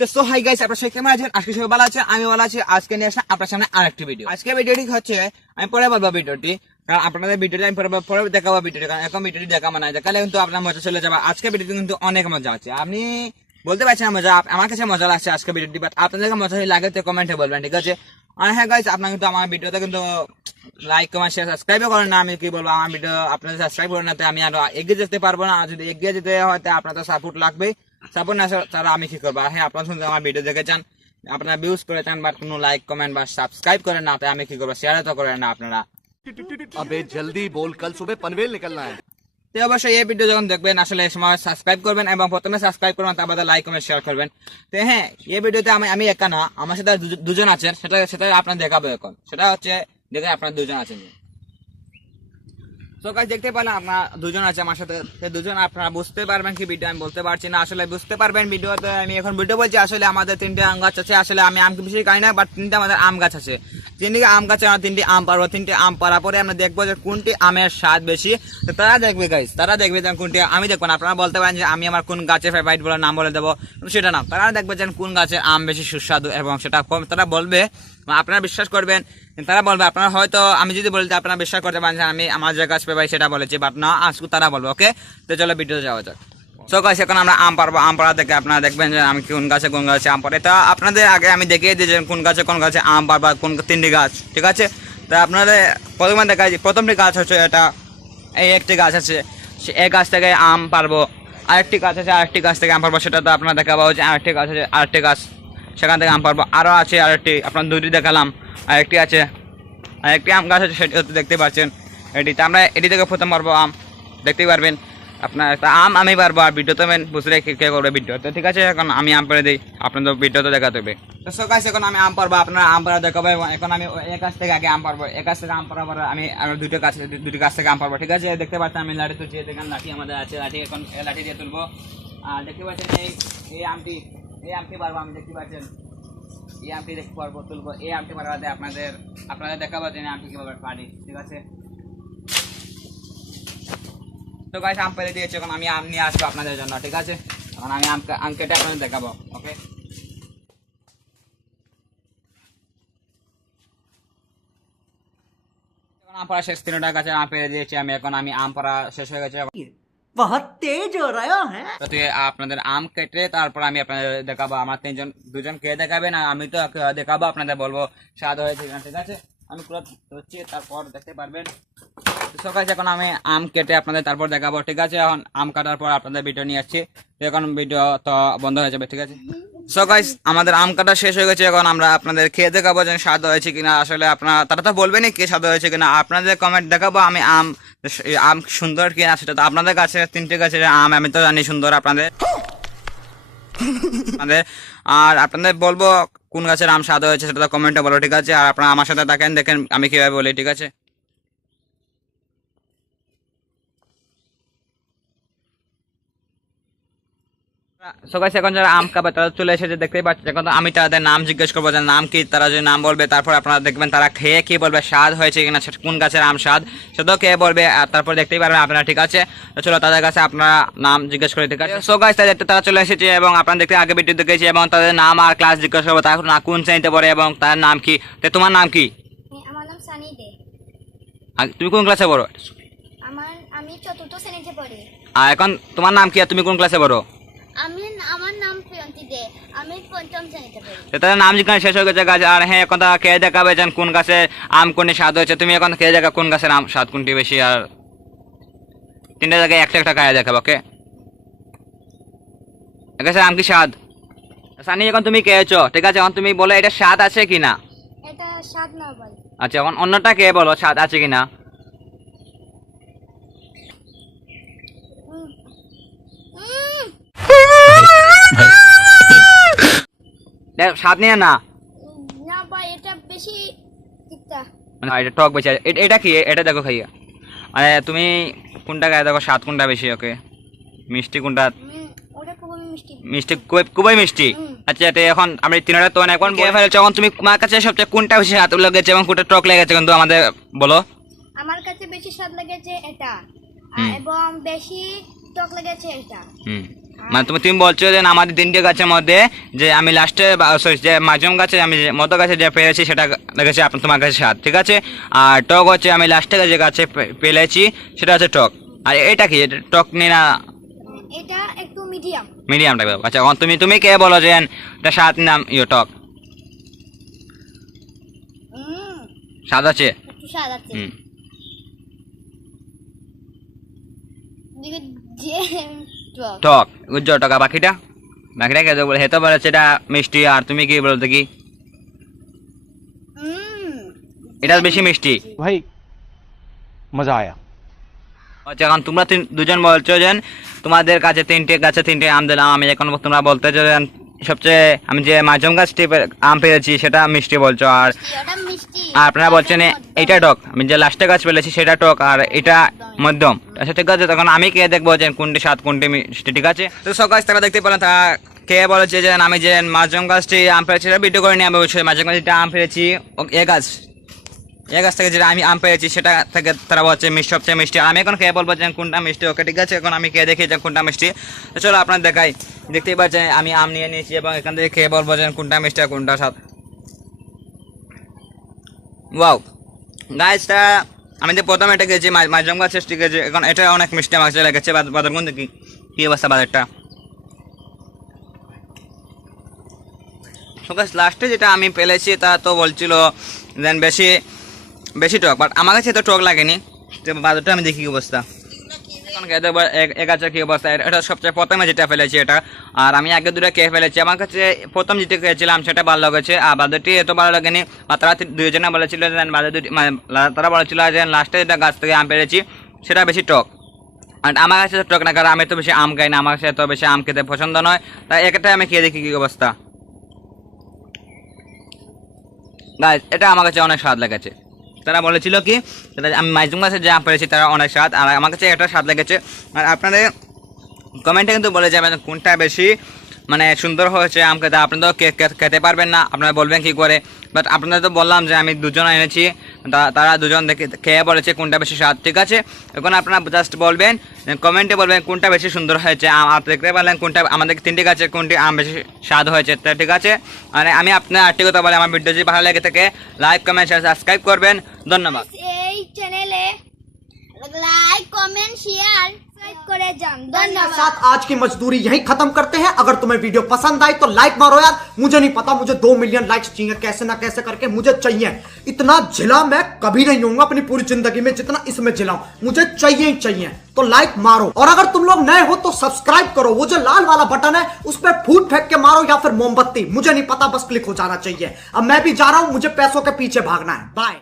তো so hi guys, আপনারা সবাই কেমন আছেন? আজকে সবাই ভালো আছেন, আমি ভালো আছি। আজকে নিয়ে আসলাম আপনার সামনে আরেকটি ভিডিও। আজকে ভিডিওটি হচ্ছে, আমি পরে বলবো ভিডিওটি, কারণ আপনাদের ভিডিওটি আমি পরে দেখাবো ভিডিওটি, কারণ এখন ভিডিওটি দেখাবো না, দেখালে কিন্তু আপনার মজা চলে যাবে। আজকে ভিডিওটি কিন্তু অনেক মজা আছে, আপনি বলতে পারছেন না মজা, আমার কাছে মজা লাগছে আজকে ভিডিওটি, বাট আপনাদের মজা লাগে তো কমেন্টে বলবেন, ঠিক আছে? আর হ্যাঁ গাইস, আপনারা কিন্তু আমার ভিডিওতে কিন্তু লাইক কমেন্ট শেয়ার সাবস্ক্রাইবও করেন না। আমি কি বলবো, আমার ভিডিও আপনাদের সাবস্ক্রাইব করেন না, তো আমি আরো এগিয়ে যেতে পারবো না। আর যদি এগিয়ে যেতে হয় তো আপনাদের সাপোর্ট লাগবে, সাপোর্ট না ছাড়া আমি কি করবো? আর হ্যাঁ, আপনারা শুনতে আমার ভিডিও দেখে চান, আপনারা ভিউজ করে চান, বাট কোনো লাইক কমেন্ট বা সাবস্ক্রাইব করেন না, তাই আমি কি করবো? শেয়ার তো করেন না আপনারা। अबे जल्दी बोल, कल सुबह पनवेल निकलना है। তো অবশ্যই এই ভিডিও যখন দেখবেন, আসলে এই সময় সাবস্ক্রাইব করবেন, এবং প্রথমে সাবস্ক্রাইব করবেন, তারপর লাইক কমেন্ট শেয়ার করবেন। তো হ্যাঁ, এই ভিডিওতে আমি একা না, আমার সাথে দুজন আছেন, সেটা আপনার দেখাবো এখন। সেটা হচ্ছে দেখে আপনার দুজন আছেন। তো গাইস, দেখতে পেলাম আপনার দুজন আছে আমার সাথে। দুজন আপনারা বুঝতে পারবেন কি ভিডিও আমি বলতে পারছি না, আসলে বুঝতে পারবেন ভিডিওতে। আমি এখন ভিডিও বলছি, আসলে আমাদের 3টে আম গাছ আছে। আসলে আমি আম বেশি খাই না, বাট 3টে আমাদের আম গাছ আছে। 3টে আম গাছে আমরা 3টে আম পারবো। 3টে আম পারার পরে আমরা দেখবো যে কোনটি আমের স্বাদ বেশি। তো তারা দেখবে গাইস, তারা দেখবে যে কোনটি, আমি দেখবো না। আপনারা বলতে পারেন যে আমি আমার কোন গাছের ফেভারিট বলে নাম বলে দেবো, সেটা না। তারা দেখবে যে কোন গাছের আম বেশি সুস্বাদু, এবং সেটা তারা বলবে, আপনারা বিশ্বাস করবেন। তারা বলবে, আপনারা হয়তো আমি যদি বলতে আপনারা বিশ্বাস করতে পারেন যে আমি আমার যে গাছ পেয়ে সেটা বলেছি, বাট না, আজকে তারা বলবে। ওকে, তো চলো ভিডিওতে যাওয়া যাক। সো গাইস, এখন আমরা আম পারবো। আম পাড়া থেকে আপনারা দেখবেন যে আমি কোন গাছে আম পারে। তা আপনাদের আগে আমি দেখিয়ে দিই যে কোন গাছে আম পারবা, কোন 3টি গাছ, ঠিক আছে? তা আপনাদের প্রথমে দেখা যায়, প্রথমটি গাছ হচ্ছে এটা, এই একটি গাছ আছে, এই গাছ থেকে আম পারবো। আরেকটি গাছ আছে, আরেকটি গাছ থেকে আম পারবো, সেটা তো আপনারা দেখাবো। যে আরেকটি গাছ আছে, আরেকটি গাছ, সেখান থেকে আম পারবো। আরও আছে আরেকটি, আপনার 2টি দেখালাম, আরেকটি আছে, আরেকটি আম গাছ আছে, সেটি দেখতে পাচ্ছেন এটি। তা আমরা এটি থেকে প্রথম পারবো আম, দেখতেই পারবেন আপনার। আম আমি পারবো, আর ভিডিওতে বুঝতে কে করবে ভিডিওতে, ঠিক আছে? এখন আমি আম পেরে দিই, আপনাদের ভিডিওতে দেখাতে হবে। তো সো গাইস, এখন আমি আম পারবো, আপনারা আম পারা দেখাবো। এখন আমি এক গাছ থেকে আগে আম পারবো, এক গাছ থেকে আম পারবো, আমি আরো দুটি গাছ থেকে আম পারবো, ঠিক আছে? দেখতে পাচ্ছেন আমি লাঠি তুলছি, দেখেন লাঠি আমাদের আছে, লাঠি এখন লাঠি দিয়ে তুলবো। আর দেখতে পাচ্ছেন এই আমটি পারবো আমি, দেখতে পাচ্ছেন এই আমটি দেখতে পারবো, তুলবো। এই আমটি পারবাতে আপনাদের দেখাবো যে আমটি কিভাবে পারি, ঠিক আছে? তো গাইস, আম পেরে দিয়েছি, এখন আমি আম নিয়ে আসবো আপনাদের জন্য, ঠিক আছে? এখন আমি আম কেটে আপনাদের দেখাবো। ওকে, এখন আম পাড়া শেষ। 3টা গাছে আম পেরে দিয়েছি আমি, এখন আম পাড়া শেষ হয়ে গেছে। बहुत तेज हो रहा है। তো আপনাদের আম কেটে তারপর আমি আপনাদের দেখাবো। আমার দুজন কে দেখাবেন, আর আমি তো দেখাবো, আপনাদের বলবো স্বাদ হয়েছে কিনা, ঠিক আছে? আমি পুরো হচ্ছে, তারপর দেখতে পারবেন। সকাল এখন আমি আম কেটে আপনাদের তারপর দেখাবো, ঠিক আছে? এখন আম কাটার পর আপনাদের ভিডিও নিয়ে আসছি। এখন ভিডিও তো বন্ধ হয়ে যাবে, ঠিক আছে? সো গাইস, আমাদের আম কাটা শেষ হয়ে গেছে। এখন আমরা আপনাদের খেয়ে দেখাবো যে স্বাদ হয়েছে কিনা। আসলে আপনারা তারা তো বলবেনই কে স্বাদ হয়েছে কিনা, আপনাদের কমেন্ট দেখাবো আমি আম সুন্দর কিনা, সেটা তো আপনাদের কাছে। 3টে গাছের আম আমি তো জানি সুন্দর আপনাদের। আর আপনাদের বলবো কোন গাছের আম স্বাদ হয়েছে, সেটা তো কমেন্টে বলো, ঠিক আছে? আর আপনারা আমার সাথে থাকেন, দেখেন আমি কিভাবে বলি, ঠিক আছে? সবাই এখন যারা আম খাবে তারা চলে এসেছে, দেখতেই পাচ্ছি। এখন তো আমি তাদের নাম জিজ্ঞেস করবো, যে নাম কি, তারা যে নাম বলবে, তারপর আপনারা দেখবেন তারা খেয়ে কি বলবে, স্বাদ হয়েছে কিনা, কোন গাছের আম স্বাদ, সেটাও খেয়ে বলবে। আর তারপর দেখতেই পারবেন আপনারা, ঠিক আছে? তো চলো তাদের কাছে আপনারা নাম জিজ্ঞেস করে, ঠিক আছে? সো গাইস, তারা চলে এসেছে, এবং আপনারা দেখতে আগে ভিডিও দেখেছি, এবং তাদের নাম আর ক্লাস জিজ্ঞেস করবো, তার না কোন শ্রেণীতে পড়ে এবং তার নাম কি। তো তোমার নাম কি? আমার নাম সানি দে। তুমি কোন ক্লাসে পড়ো? আমি 4th শ্রেণীতে পড়ি। আর এখন তোমার নাম কি, আর তুমি কোন ক্লাসে পড়ো? আমার নাম প্রিয়ন্তি দে, আমি 5ম শ্রেণীতে পড়ি। তাদের নাম জিজ্ঞাসা শেষ হয়ে গেছে গাছ। আর হ্যাঁ, এখন তারা খেয়ে দেখাবে যে কোন গাছে আম কোনটি স্বাদ হয়েছে। তুমি এখন খেয়ে দেখা কোন গাছের আম স্বাদ কোনটি বেশি, আর 3টে জায়গায় একটা খেয়ে দেখাবে। ওকে, গাছের আম কি স্বাদ? সানি, এখন তুমি খেয়েছো, ঠিক আছে? এখন তুমি বলো এটা স্বাদ আছে কিনা। এটা স্বাদ না ভাই। আচ্ছা, এখন অন্যটা কে বলো স্বাদ আছে কিনা। স্বাদ নিয়ে না, না ভাই, এটা বেশি তিতা। মানে এটা টক বেশি। এটা কি, এটা দেখো খাইয়া, মানে তুমি কোনটা খাই দেখো স্বাদ কোনটা বেশি। ওকে, মিষ্টি কোনটা? ওটা খুবই মিষ্টি। মিষ্টি, খুবই মিষ্টি। আচ্ছা, তো এখন আমি 3টা তো এখন খেয়ে ফেলেছি। এখন তুমি তোমার কাছে সবচেয়ে কোনটা বেশি স্বাদ লেগেছে এবং কোনটা টক লেগেছে, কিন্তু আমাদের বলো। আমার কাছে বেশি স্বাদ লেগেছে এটা, এবং বেশি টক লেগেছে এটা। মানে তুমি বলছো যে আমাদের 3টে গাছের মধ্যে যে আমি লাস্টে সরি যে মাঝম গাছে আমি মধ্য গাছে যে পেরেছি সেটা লেগেছে আপনার তোমার কাছে স্বাদ, ঠিক আছে। আর টক হচ্ছে আমি লাস্টে যে গাছে পেলেছি সেটা হচ্ছে টক। আর এটা কি টক নেই না এটা একটু মিডিয়াম। মিডিয়াম টাইপের। আচ্ছা এখন তুমি কে বলো যে এটা স্বাদ নাম টক স্বাদ আছে? একটু স্বাদ আছে। টক উজ্জ্বল টক। আর বাকিটা কে বলে হেতো বলেছে এটা মিষ্টি। আর তুমি কি বলো দেখি? এটা বেশি মিষ্টি भाई मजा आया। আচ্ছা এখন তোমরা দুজন বলছো যে তোমাদের কাছে 3টে গাছে 3টে আম দিলাম, আমি এখন তোমরা বলতে যে সবচেয়ে আমি যে মাঝম গাছটি আম পেয়েছি সেটা মিষ্টি বলছো। আর ওটা মিষ্টি। আর আপনারা বলছেন এইটা টক, আমি যে লাস্টে গাছ পেলেছি সেটা টক আর এটা মধ্যম। আচ্ছা ঠিক আছে, তখন আমি কে দেখবো যে কোনটি স্বাদ কোনটি মিষ্টি, ঠিক আছে। তো সব গাছ তারা দেখতে পেলাম। তা কে বলেছে যে আমি যে মাঝম গাছটি আম পেয়েছি সেটা ভিডিও করে নিয়ে আমি অবশ্যই মাঝম গাছটা আম পেয়েছি এ গাছ থেকে যেটা আমি আম পেয়েছি সেটা থেকে তারা বলছে মিষ্টি সবচেয়ে মিষ্টি। আমি এখন খেয়ে বলবো যে কোনটা মিষ্টি। ওকে ঠিক আছে, এখন আমি খেয়ে দেখি যে কোনটা মিষ্টি। তো চলো আপনার দেখাই, দেখতেই পাচ্ছেন আমি আম নিয়ে নিয়েছি এবং এখান থেকে খেয়ে বলবো যে কোনটা মিষ্টি আর কোনটা স্বাদ। ওয়াও গাছটা আমি যে প্রথমে এটা গেছি মাঝম গাছের ঠিক আছে, এখন এটা অনেক মিষ্টি আমার কাছে লেগেছে। বাজার কোন দেখি কি অবস্থা বাজারটা। লাস্টে যেটা আমি পেলেছি তা তো বলছিল দেন বেশি টক, বাট আমার কাছে তো টক লাগেনি। বাজারটা আমি দেখি কি অবস্থা। এখন এক গাছের কি অবস্থা, এটা সবচেয়ে প্রথমে যেটা ফেলেছি এটা। আর আমি আগে দুটো খেয়ে ফেলেছি, আমার কাছে প্রথম যেটা খেয়েছিলাম সেটা ভালো লেগেছে। আর বাজারটি এত ভালো লাগেনি। আর তারা দুজনে বলেছিল যে বাজার দুটি মানে তারা বলেছিল যে লাস্টে যেটা গাছ থেকে আম পেরেছি সেটা বেশি টক। আর আমার কাছে তো টক না, কারণ আমি তো বেশি আম খাই না, আমার কাছে এত বেশি আম খেতে পছন্দ নয়। তাই একটা আমি খেয়ে দেখি কি অবস্থা। গাছ এটা আমার কাছে অনেক স্বাদ লেগেছে। তারা বলেছিল কি আমি মাইজুম গাছে যে আম পেরেছি তারা অনেক স্বাদ, আর আমার কাছে এটা স্বাদ লেগেছে। আর আপনাদের কমেন্টে কিন্তু বলে যাবেন কোনটা বেশি মানে সুন্দর হয়েছে আম খেতে। আপনারাও খেতে পারবেন না, আপনারা বলবেন কি করে। বাট আপনাদের তো বললাম যে আমি দুজন এনেছি, তারা দুজন দেখে খেয়ে বলেছে কোনটা বেশি স্বাদ, ঠিক আছে। এখন আপনারা জাস্ট বলবেন কমেন্টে বলবেন কোনটা বেশি সুন্দর হয়েছে আম। আপনি দেখতে পারলেন কোনটা আমাদের 3টে গাছে কোনটি আম বেশি স্বাদ হয়েছে, ঠিক আছে। আর আমি আপনার আরেকটি কথা বলে আমার ভিডিও যদি ভালো লেগে থাকে লাইক কমেন্ট শেয়ার সাবস্ক্রাইব করবেন। ধন্যবাদ। এই চ্যানেলে লাইক কমেন্ট শেয়ার সাবস্ক্রাইব করে যান। ধন্যবাদ। साथ आज की मजदूरी यहीं खत्म करते हैं। अगर तुम्हें वीडियो पसंद आई तो लाइक मारो यार। मुझे नहीं पता, मुझे 2 मिलियन लाइक्स चाहिए, कैसे ना कैसे करके मुझे चाहिए। इतना झिला मैं कभी नहीं होऊंगा अपनी पूरी जिंदगी में जितना इसमें झिला हूं। मुझे चाहिए ही चाहिए। तो लाइक मारो, और अगर तुम लोग नए हो तो सब्सक्राइब करो। वो जो लाल वाला बटन है उस पर फूट फेंक के मारो या फिर मोमबत्ती, मुझे नहीं पता, बस क्लिक हो जाना चाहिए। अब मैं भी जा रहा हूं, मुझे पैसों के पीछे भागना है। बाय।